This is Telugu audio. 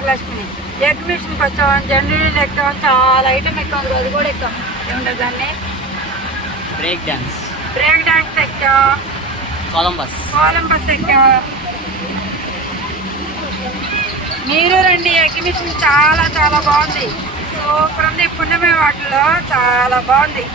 వరలక్ష్మి ఎగ్జిబిషన్కి వచ్చాం. జనరల్ ఎక్కాం, చాలా ఐటమ్ ఎక్కాం. అది కూడా ఎక్కాం. ఏముంటుంది దాన్ని? Break dance ఎక్కాం. కొలంబస్ ఎక్కాం. మీరు రండి, ఎగ్జిబిషన్ చాలా చాలా బాగుంది. సూపర్ ఉంది. పుణ్యమే వాటిలో చాలా బాగుంది.